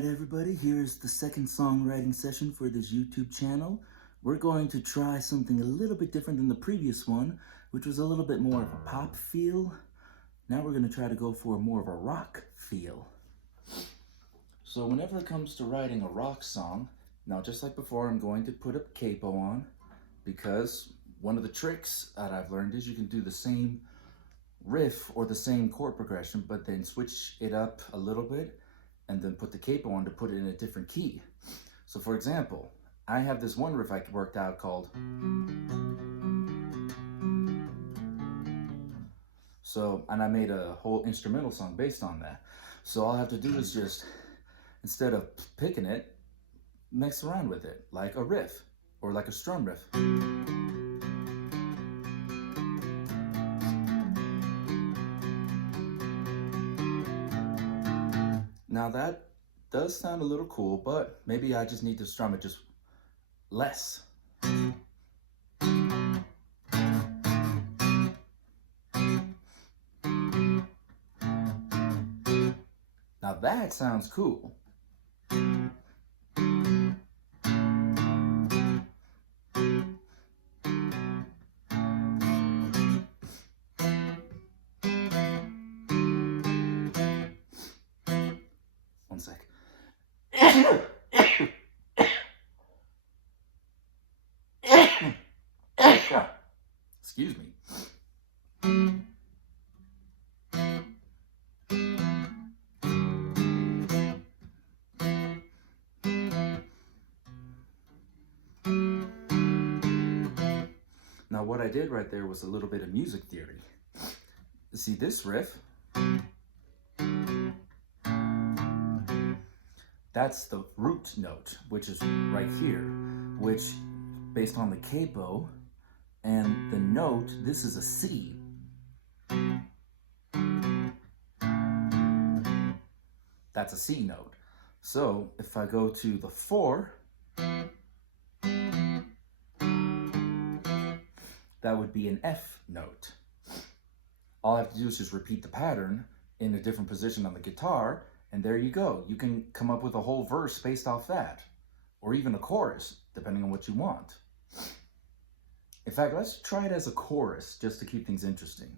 Alright everybody, here's the second songwriting session for this YouTube channel. We're going to try something a little bit different than the previous one, which was a little bit more of a pop feel. Now we're going to try to go for more of a rock feel. So whenever it comes to writing a rock song, now just like before, I'm going to put a capo on, because one of the tricks that I've learned is you can do the same riff or the same chord progression, but then switch it up a little bit and then put the capo on to put it in a different key. So for example, I have this one riff I worked out called, and I made a whole instrumental song based on that. So all I have to do is just, instead of picking it, mess around with it, like a riff, or like a strum riff. Now that does sound a little cool, but maybe I just need to strum it just less. Now that sounds cool. One sec. Excuse me. Now what I did right there was a little bit of music theory. See this riff? That's the root note, which is right here, which based on the capo and the note, this is a C. That's a C note. So if I go to the 4, that would be an F note. All I have to do is just repeat the pattern in a different position on the guitar, and there you go. You can come up with a whole verse based off that, or even a chorus, depending on what you want. In fact, let's try it as a chorus, just to keep things interesting.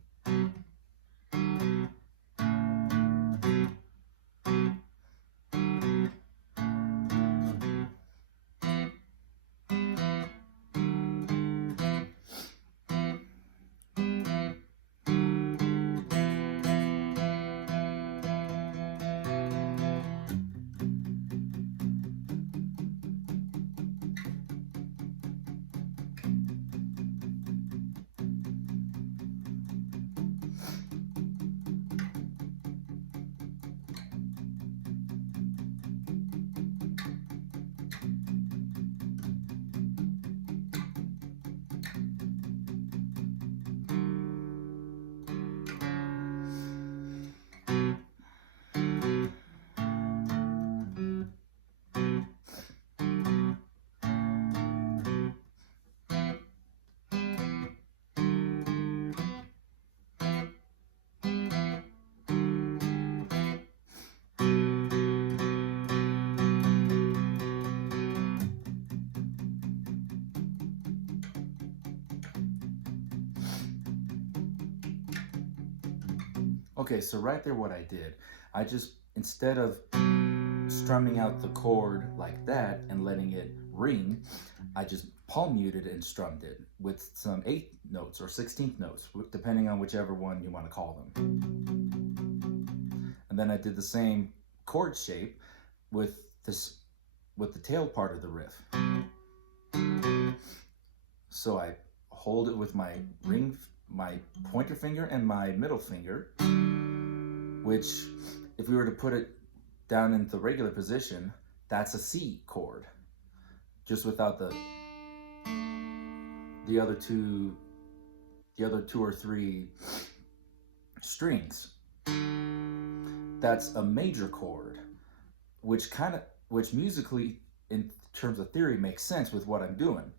Okay, so right there what I did, I just, instead of strumming out the chord like that and letting it ring, I just palm muted and strummed it with some 8th notes or 16th notes, depending on whichever one you want to call them. And then I did the same chord shape with the tail part of the riff. So I hold it with my pointer finger and my middle finger, which if we were to put it down in the regular position, that's a C chord, just without the other two or three strings. That's a major chord, which musically, in terms of theory, makes sense with what I'm doing.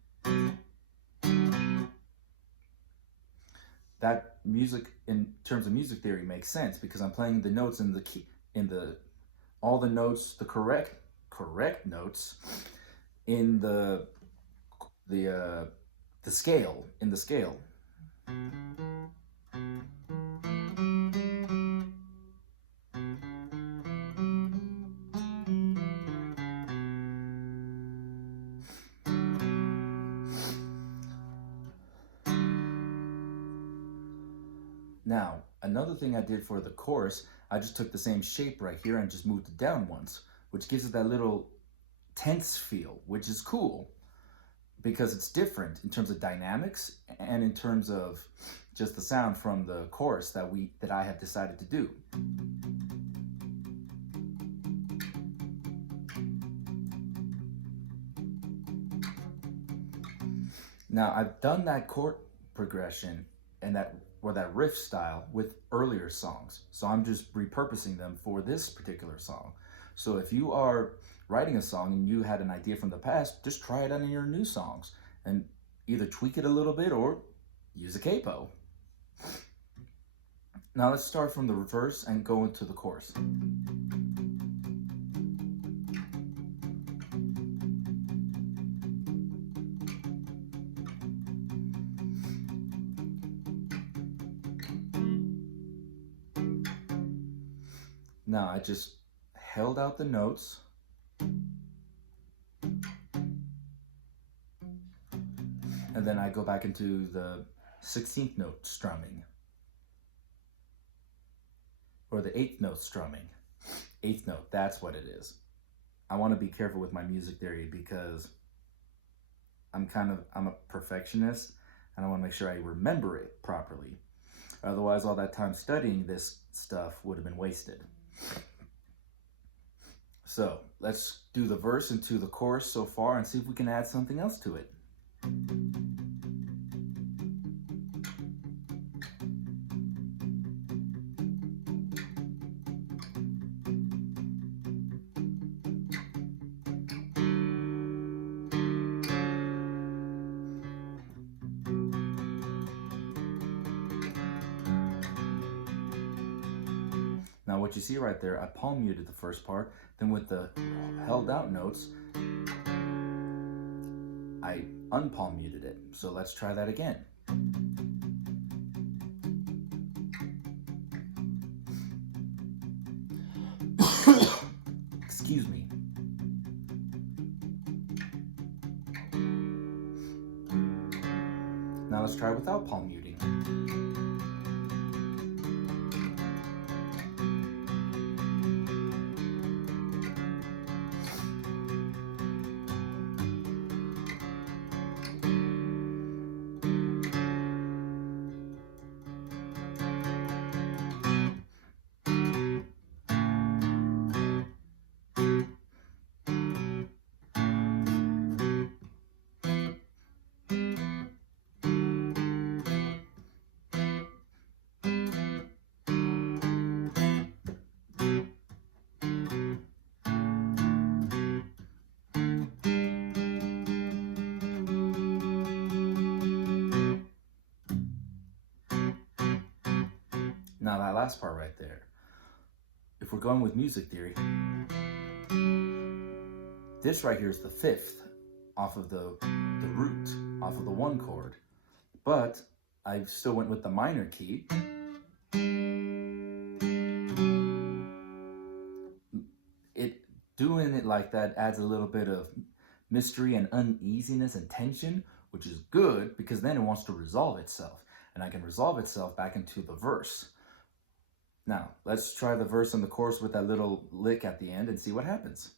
That music, in terms of music theory, makes sense because I'm playing the notes in the key, all the notes, the correct notes in the scale, in the scale. Now, another thing I did for the chorus, I just took the same shape right here and just moved it down once, which gives it that little tense feel, which is cool because it's different in terms of dynamics and in terms of just the sound from the chorus that I have decided to do. Now, I've done that chord progression and that riff style with earlier songs. So I'm just repurposing them for this particular song. So if you are writing a song and you had an idea from the past, just try it on your new songs and either tweak it a little bit or use a capo. Now let's start from the verse and go into the chorus. Now I just held out the notes and then I go back into the 16th note strumming or the 8th note strumming. 8th note, that's what it is. I want to be careful with my music theory because I'm a perfectionist and I want to make sure I remember it properly. Otherwise, all that time studying this stuff would have been wasted. So let's do the verse into the chorus so far and see if we can add something else to it. Now what you see right there, I palm muted the first part, then with the held out notes, I unpalm muted it. So let's try that again. Excuse me. Now let's try without palm muting. Now that last part right there, if we're going with music theory, this right here is the 5th off of the root, off of the 1 chord. But I still went with the minor key. Doing it like that adds a little bit of mystery and uneasiness and tension, which is good because then it wants to resolve itself. And I can resolve itself back into the verse. Now, let's try the verse and the chorus with that little lick at the end and see what happens.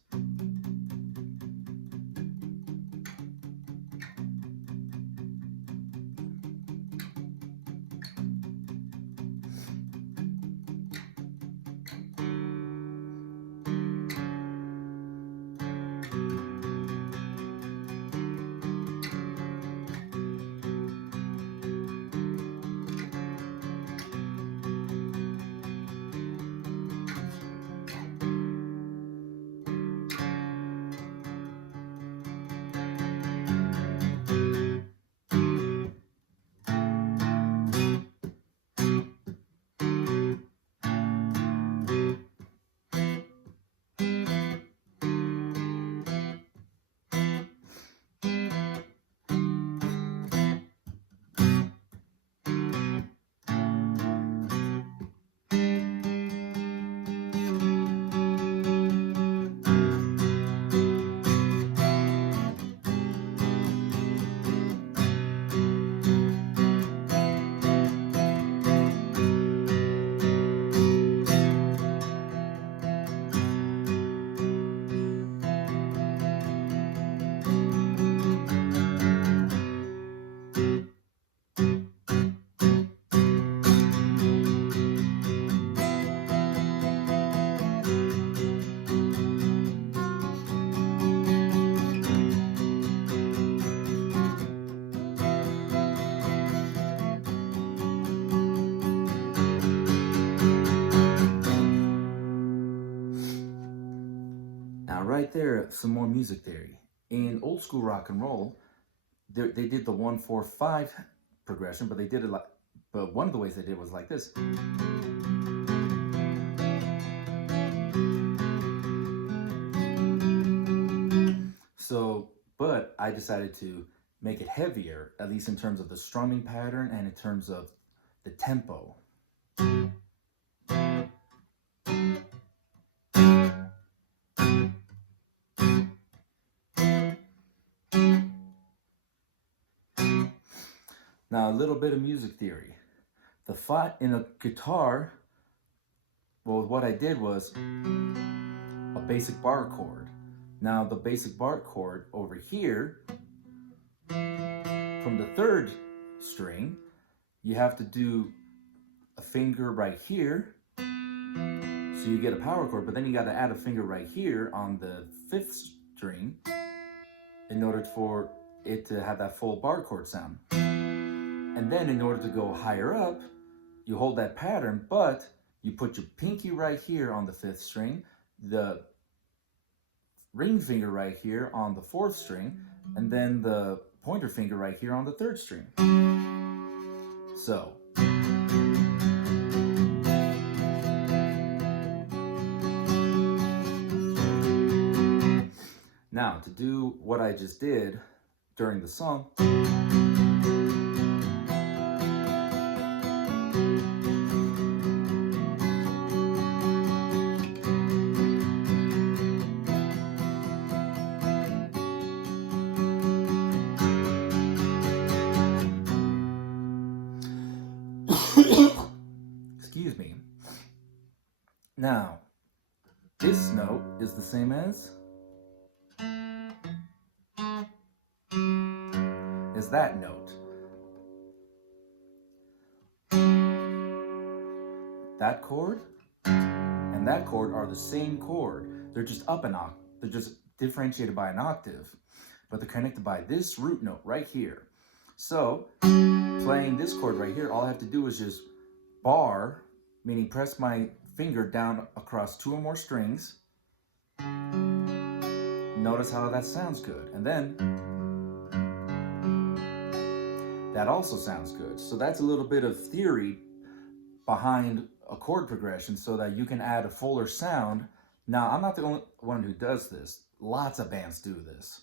Now right there, some more music theory. In old school rock and roll, they did the 1-4-5 progression, but they did it like, but one of the ways they did it was like this. So, but I decided to make it heavier, at least in terms of the strumming pattern and in terms of the tempo. Now, a little bit of music theory. The flat in a guitar, well, what I did was a basic bar chord. Now, the basic bar chord over here, from the third string, you have to do a finger right here, so you get a power chord, but then you got to add a finger right here on the fifth string in order for it to have that full bar chord sound. And then in order to go higher up, you hold that pattern, but you put your pinky right here on the fifth string, the ring finger right here on the fourth string, and then the pointer finger right here on the third string. So. Now, to do what I just did during the song, excuse me. Now, this note is the same as that note. That chord and that chord are the same chord. They're just up an octave. They're just differentiated by an octave, but they're connected by this root note right here. So, playing this chord right here, all I have to do is just bar, meaning press my finger down across two or more strings. Notice how that sounds good. And then, that also sounds good. So that's a little bit of theory behind a chord progression so that you can add a fuller sound. Now, I'm not the only one who does this. Lots of bands do this.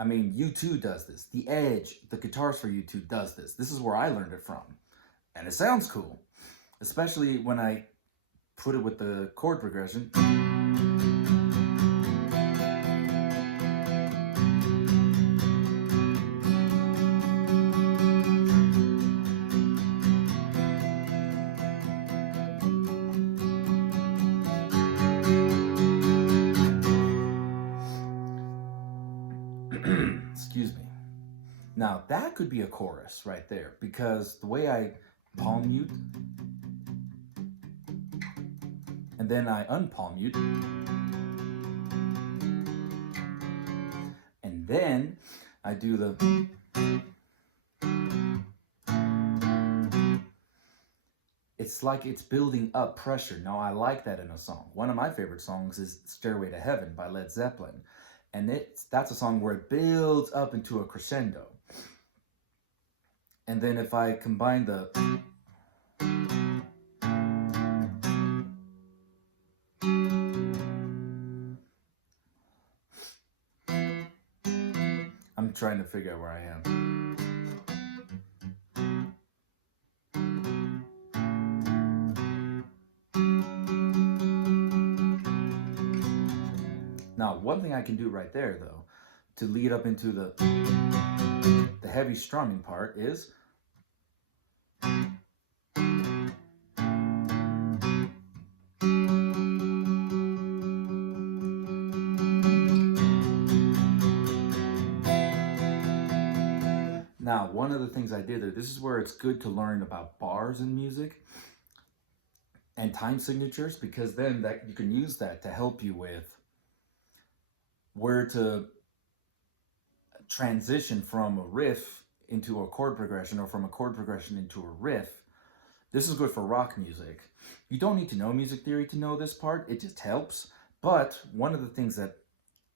I mean, U2 does this. The Edge, the guitarist for U2 does this. This is where I learned it from. And it sounds cool, especially when I put it with the chord progression. Excuse me. Now that could be a chorus right there, because the way I palm mute and then I unpalm mute and then I do the it's like it's building up pressure. Now I like that in a song. One of my favorite songs is Stairway to Heaven by Led Zeppelin. And that's a song where it builds up into a crescendo. And then if I combine the I'm trying to figure out where I am. Now, one thing I can do right there, though, to lead up into the heavy strumming part is now, one of the things I did there, this is where it's good to learn about bars in music and time signatures, because then that you can use that to help you with where to transition from a riff into a chord progression or from a chord progression into a riff. This is good for rock music. You don't need to know music theory to know this part. It just helps. But one of the things that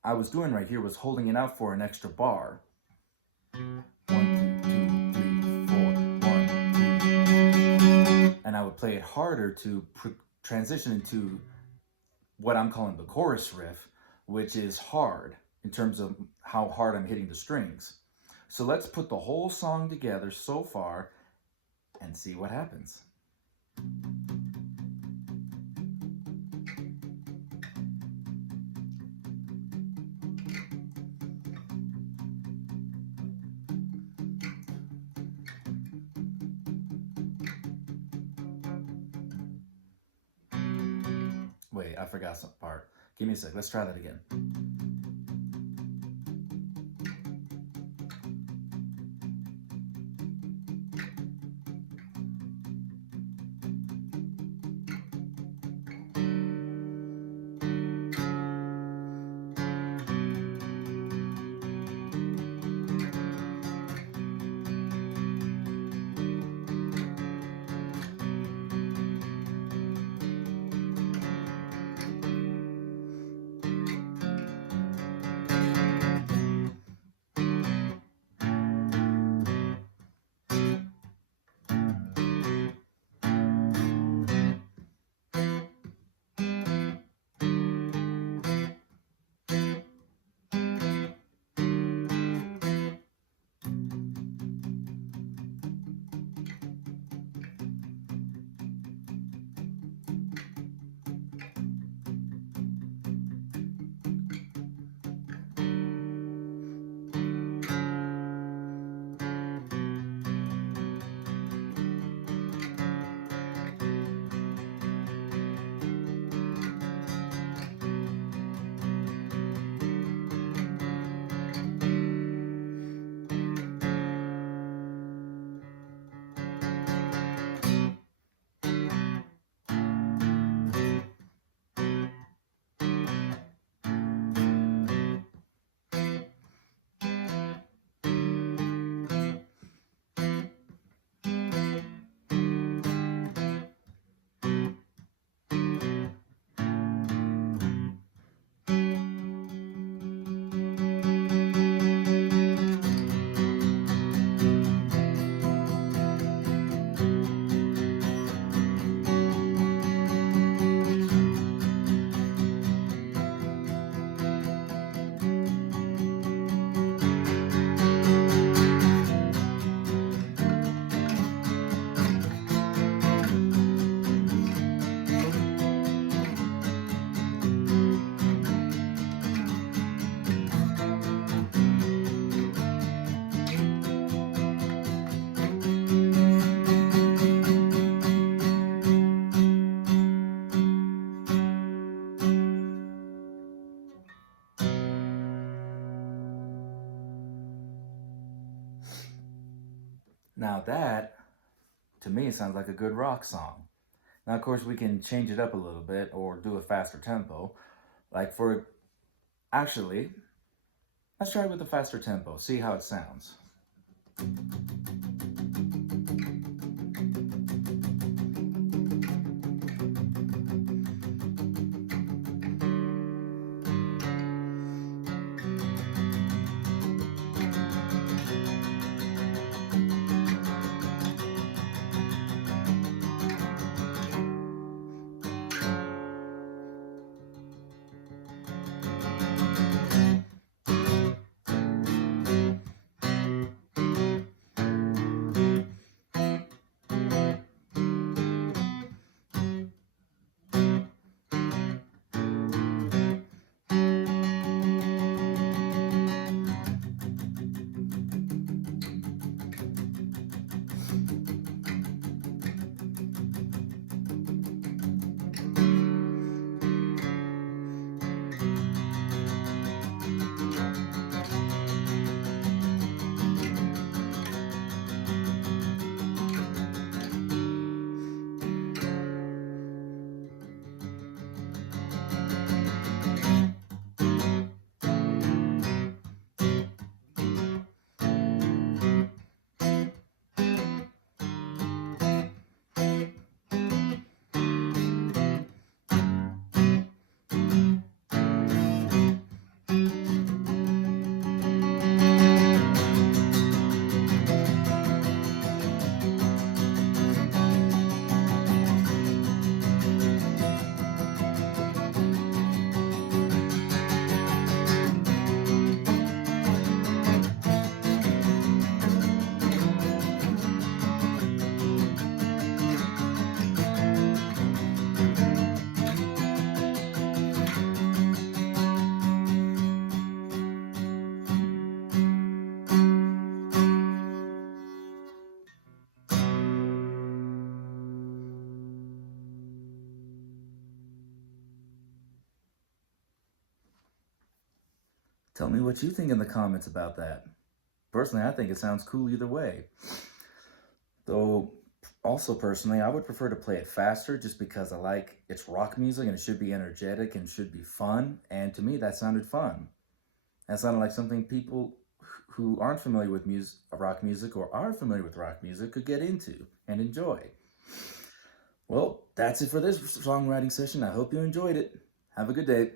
I was doing right here was holding it out for an extra bar. 1, 2, 2, 3, 4, 1, 2. And I would play it harder to transition into what I'm calling the chorus riff, which is hard in terms of how hard I'm hitting the strings. So let's put the whole song together so far and see what happens. Wait, I forgot some part. Give me a sec. Let's try that again. Now that, to me, sounds like a good rock song. Now, of course, we can change it up a little bit or do a faster tempo. Actually, let's try it with a faster tempo, see how it sounds. Tell me what you think in the comments about that. Personally, I think it sounds cool either way. Though, also personally, I would prefer to play it faster just because I like it's rock music and it should be energetic and should be fun. And to me, that sounded fun. That sounded like something people who aren't familiar with rock music or are familiar with rock music could get into and enjoy. Well, that's it for this songwriting session. I hope you enjoyed it. Have a good day.